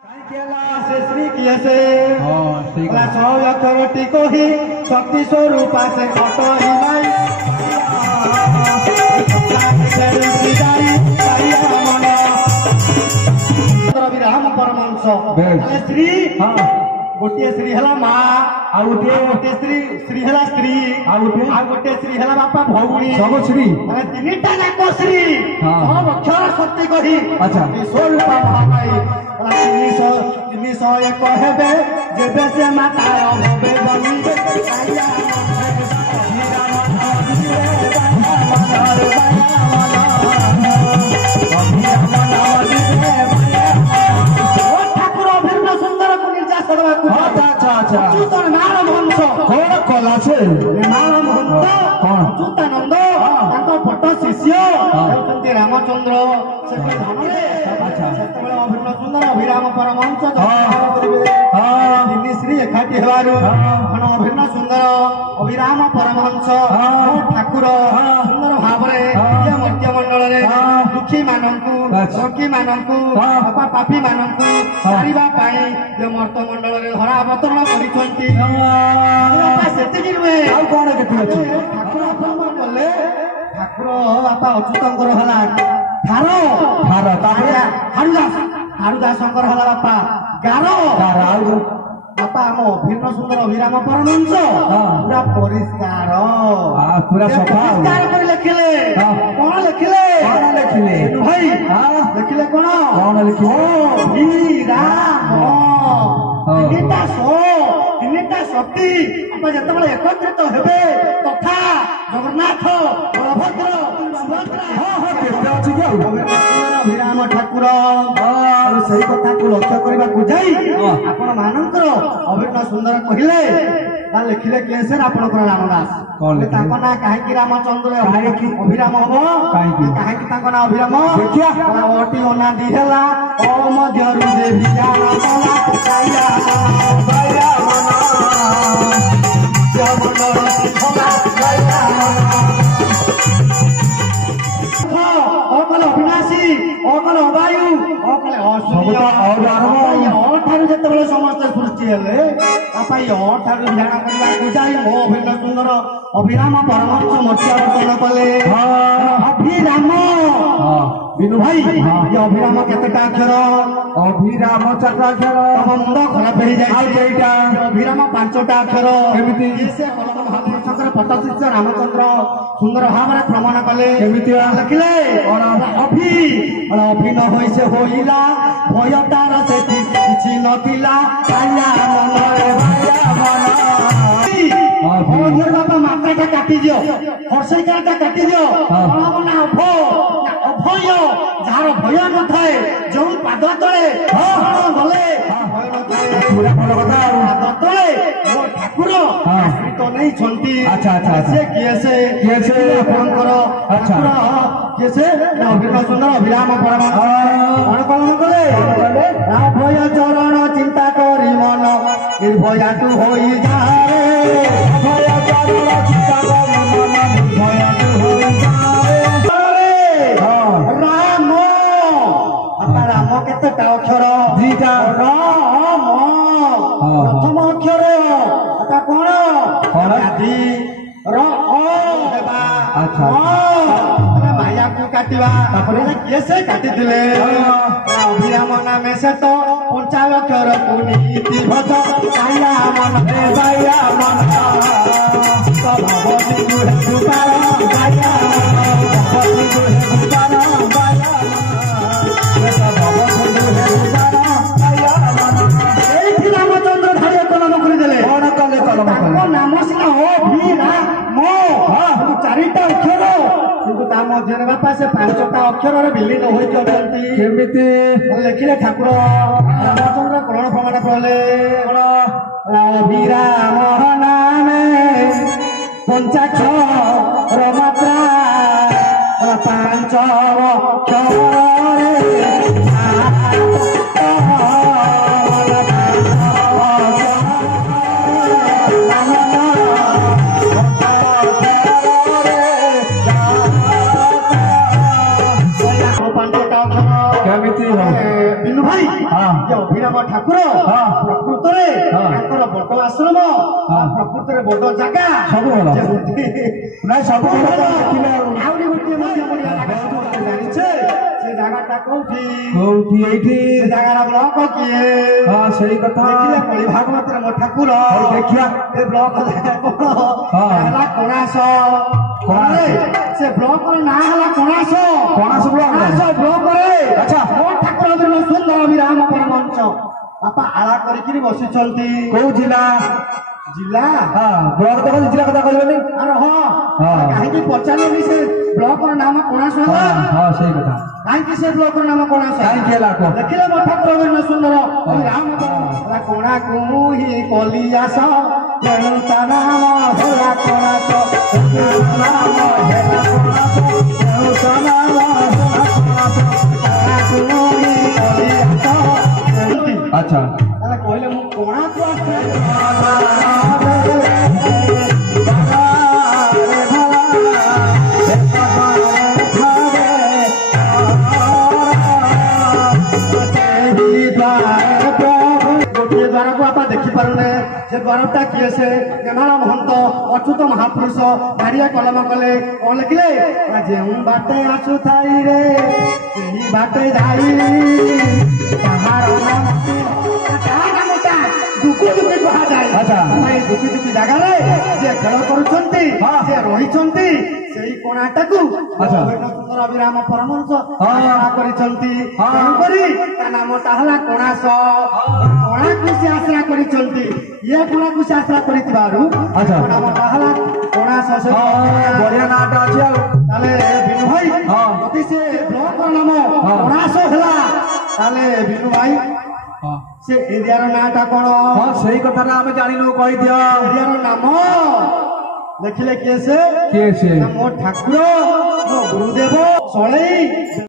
श्री किए से सौटी को ही शक्ति स्वरूप से घट ही विराम परमांश श्री गोटे श्री है माँ गोटे श्री है स्त्री गोटे श्री है बापा भौणी सब श्री तीन टा जाक श्री सब अक्षर शक्ति कही स्वरूप महामाई 301 हेबे जेबे से माता होबे बनी ठाकुर अभिन्न सुंदर को निर्जा करवा अच्युतन नाम हंस कौन कला से नाम हंस अच्युतानंद पट शिष्य रामचंद्र अभिन्न सुंदर अभिराम परमहंस तीन श्री एकाठी हेबारु अभिन्न सुंदर अभिराम परमहंस ठाकुर सुंदर भाव मध्य मंडल दुखी मानू सखी मानू पापी मानू मारिबा मर्त मंडल धरा अवतरण करती नुहे ठाकुर गले ठाकुर बापा अच्युतंकर है हारुदासंकर है बापा गार बापा आम अभिन्न सुंदर अभिराम परमहंस पूरा परिष्कार पूरा परिष्कार कर लिखिले कौन लिखिले भाई लिखिले कौन तीनटा शक्ति जिते एकत्रित हेबे तथा जगन्नाथ बलभद्र अभिराम ठाकुर से कथा को लक्ष्य करने को जाई आपण मानकर अभिन्न सुंदर कहले लिखिले किए से आपणकर रामदास ना कहीं रामचंद्र अभिराम हम कहीं ना अभिराम अटी अनादि है अविनाशी अकल अवायु अकल जिते समस्त सृष्टि हेले ठार ध्यान करने जाई मो अभिन्न सुंदर अभिराम परमहंस मत्स्यावर्तन कले अभिराम बिनु भाई ये अभिराम केतेटा अक्षर अभिराम 4टा अक्षर तम मुंड खराब हो जाए अभिराम 5टा अक्षर एमिति से चक्र पट्टशिष्य रामचंद्र सुंदर भाव प्रमाण कले लिखिले अभि न होई से होइला भयतार से किछि नथिला बापा मात्राटा काटी दियो हर्षिकारटा काटी दियो अभय जार भय न थाए जो पाद तले गले पाद तले मो ठाकुर आश्रित नहीं छंती से किए से आपनकर ठाकुर किए से अभिन्न सुंदर अभिराम परमहंस कौन कले अभय चरण चिंता करी मन निर्भया तू होई जाए अभय चरण चिंता करी मन निर्भया तू होई जाए राम केतेटा अक्षर 2टा राम प्रथम अक्षर कौन आदि माया को काटिवा किए से काटी अभिराम नामे से तो 5 अक्षर को नीति भज माया मन माया मन रामचंद्र धारिया कलम करदेले नाम सीना चारिटा अक्षर किंतु ता मध्य बापा से 5टा अक्षर विलीन होती लिखिले ठाकुर रामचंद्र कौन प्रमाण कहले अभिराम नामे 5 अक्षर मात्रा 5 अक्षर5टा କେମିତି ବିନୁ ଭାଇ ଯେ ଅଭିରାମ ଠାକୁର ପ୍ରକୃତରେ ତାଙ୍କର ବଡ ଆଶ୍ରମ ପ୍ରକୃତରେ ବଡ ଜାଗା ସବୁ ଭଲ ନାଇଁ ସବୁ ଦେଖିଲେ ଆହୁରି ଗୋଟିଏ ମଧ୍ୟ ବଢିଆ ଜାଣିଛେ ସେ ଜାଗାଟା କୋଉଠି କୋଉଠି ଏଇଠି ସେ ଜାଗାର ବ୍ଲକ କିଏ ସେଇ କଥା ଦେଖିଲେ କଳି ଭାଗବତରେ ମୋ ଠାକୁର ଦେଖିବା ଏ ବ୍ଲକ ଜାଗା କଣ ହେଲା କଣାସ ସେ ବ୍ଲକ ନାଁ ହେଲା କଣାସ କଣାସ ବ୍ଲକରେ ଆଚ୍ଛା ମୋ ଠାକୁର ସୁନ୍ଦର ବିରାମ ପରମଞ୍ଚ ବାପା ଆଳା କରିକିରି ବସିଛନ୍ତି କୋଉ ଜିଲ୍ଲା ଜିଲ୍ଲା ବ୍ଲକ ତ ଜିଲ୍ଲା କଥା କହିବେନି ଆରେ କାହିଁକି ପଚାରିଲି ସେ ବ୍ଲକର ନାମ କଣାସ ହେଲା ସେଇ କଥା କାହିଁକି ସେ ବ୍ଲକର ନାମ କଣାସ କାହିଁକି ହେଲା ଦେଖିଲେ ମୋ ଠାକୁର ସୁନ୍ଦର ରାମ କଣାକୁ ହିଁ କଲି ଆସ ତେଣୁ ତା ନାମ ହେଲା କଣାସ ନାମ ହେଲା କଣାସ ତେଣୁ ତା ନାମ ହେଲା କଣାସ କଣାକୁ ହିଁ କଲି ଆସ ଆଚ୍ଛା ତାହେଲେ କହିଲେ ମୁଁ କଣାକୁ ଆସିଛି ଦେଖିପାରୁନେ ସେ ଦ୍ୱାରଟା କିଏ ସେ ନେମାଳ ମହନ୍ତ ଅଚ୍ୟୁତ ମହାପୁରୁଷ ମାରିଆ କଲମ କଲେ କଣ ଲେଖିଲେ ଯେଉଁ ବାଟେ ଆସୁଥାଇ ରେ ସେହି ବାଟେ ଯାଇ ତାହାର ନାମଟା ଦୁଃଖି ଦୁଃଖି କୁହାଯାଏ ଦୁଃଖି ଦୁଃଖି ଜାଗାରେ ସେ ଖେଳ କରୁଛନ୍ତି ସେ ରହିଛନ୍ତି ସେଇ କୋଣାଟାକୁ ସୁନ୍ଦର ବିରାମ ପରମହଂସ କରିଛନ୍ତି ତେଣୁକରି ତା ନାମଟା ହେଲା କଣାସ କୋଣାକୁ ସେ ଆଶ୍ରା କରିଛନ୍ତି ଇଏ କୋଣାକୁ ସେ ଆଶ୍ରା କରିଥିବାରୁ ନାମଟା ହେଲା କଣାସ ବଢିଆ ନାଁଟା ଅଛି ଆଉ ତାହେଲେ ବିନୁ ଭାଇ ଯଦି ସେ ବ୍ଲକର ନାମ କଣାସ ହେଲା ତାହେଲେ ବିନୁ ଭାଇ ସେ ଏରିଆର ନାଁଟା କଣ ସେଇ କଥାଟା ଆମେ ଜାଣିନୁ କହିଦିଅ ଏରିଆର ନାମ ଦେଖିଲେ କିଏ ସେ ମୋ ଠାକୁର ମୋ ଗୁରୁଦେବ ସଳେଇ